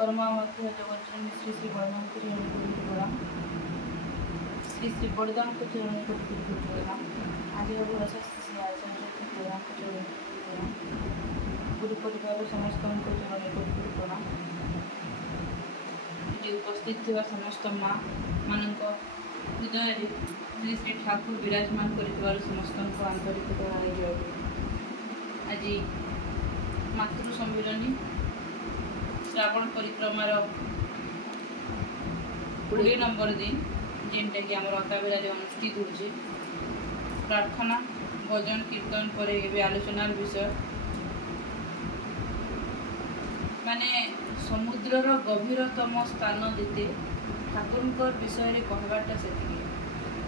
कर्मा मध्य जगत श्री श्री बलराम को चरण कोटि प्रणाम। श्री श्री बलराम को चरण कोटि प्रणाम। आदि भाषा श्री आचार्य प्रधान को चरण कोटि प्रणाम। गुरु परिवार समस्त को चरण कोटि प्रणाम। ये उपस्थित थी समस्त माँ मान हृदय श्री श्री ठाकुर विराजमान कर समस्त को आंतरिक जय। आज मातृ सम्मिलनी श्रावण परिक्रमार 20 नंबर दिन जेनटा कि आम अताबेला अनुष्ठित होचे। प्रार्थना भजन कीर्तन पर आलोचनार विषय माने समुद्रर गभीरतम स्थान देते ठाकुर विषय कहवाटा से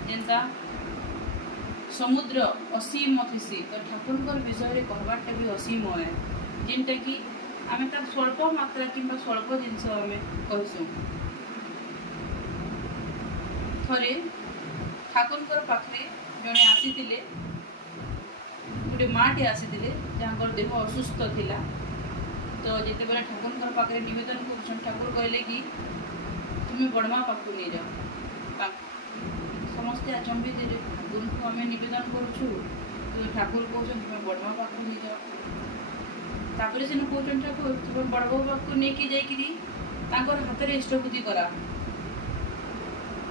जेनता समुद्र असीम थी तो ठाकुर विषय कहवाटा भी असीम है जेनटा कि आम तार स्वल्प मात्रा कि स्वल्प जिनस आम कहूँ। थे ठाकुर पाखे जड़े आसी गोटे माँटे आसी जहाँ देह असुस्थ थिला तो जिते बेले ठाकुर पाखे नवेदन कर ठाकुर कहले कि तुम्हें बड़मा पाखु नहीं जाओ। समस्ते अचंबित ठाकुर को आम नवेदन करुँ तो ठाकुर कहते तुम्हें बड़मा पाखु नहीं जाओ। तापर से कहते ठाकुर तुम बड़ बो पाखु नहीं जाकर हाथ में इष्टभूति करा।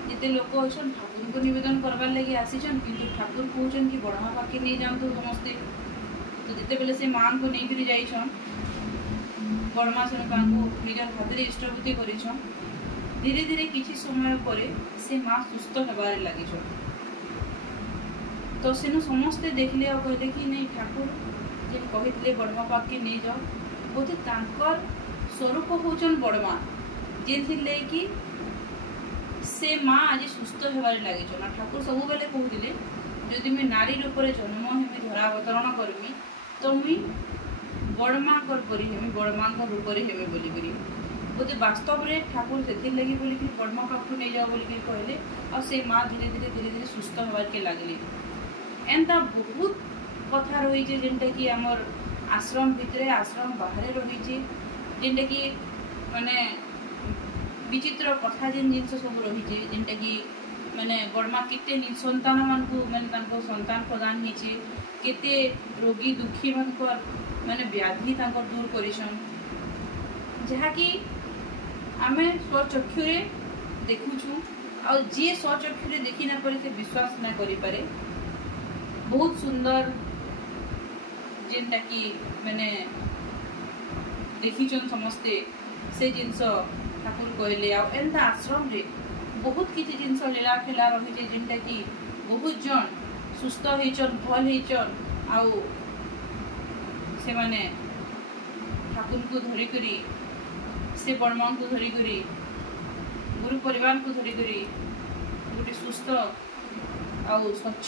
जिते लोक अच्छा ठाकुर को नवेदन करवार लगे आसीचन किंतु ठाकुर कहते कि बड़मा पाखे नहीं जातु समस्ते। तो जिते बेले से माँ को नहीं जाइछन बड़मा से निजर हाथ में इष्टभूति कर धीरे धीरे किसी समय पर से माँ सुस्थ होबार लगी। तो सेनु समस्ते देखले और कहले कि नहीं ठाकुर जेन कहते बड़मा पाखे नहीं जाओ बोधे तांकर स्वरूप होचन बड़मा जेन कि से माँ आज सुस्थ होबार लगी। ठाकुर सब बेले कहते जदि मुझे नारी रूप से जन्म हेमी धरा अवतरण करमी तो मुई बड़मा परी हेमी बड़मा रूप से हेमी बोलिकी बोधे वास्तव में ठाकुर से लगी बोल बड़मा पाखु नहीं जाओ बोल कहले और से माँ धीरे धीरे सुस्थ होबार के लगले। एंता बहुत कथा रही जेनटा कि आमर आश्रम भितर आश्रम बाहर रही जेनटा कि माने विचित्र कथा जेन जिन सब रही जेनटा कि माने बड़मा केते निसंतान मान को माने संतान प्रदान होती केते रोगी दुखी मान माने व्याधि दूर करिछन जहाँकि आमे स्वचक्षुरे देखुछु और जी स्वचक्षुरे देखी ना पारे से विश्वास ना करि पारे। बहुत सुंदर जेनटा कि मैंने देखीचन समस्ते से जिनस ठाकुर कहले एंता आश्रम रे बहुत किसी जिनस लीला खेला रही जेनटा कि बहुत जन सुस्थ होचन भल होचन आउ से माने ठाकुर को धरिकरी से बड़मा को धरिकरी गुरु परिवार को धरिकरी गोटे सुस्थ आउ स्वच्छ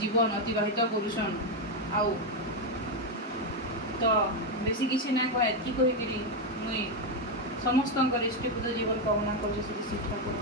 जीवन अतिबाहित करुछन आउ तो बेसी किसी ना कह एति कहीकि मुई समस्त इष्टपूत जीवन कामना कर ठाकुर।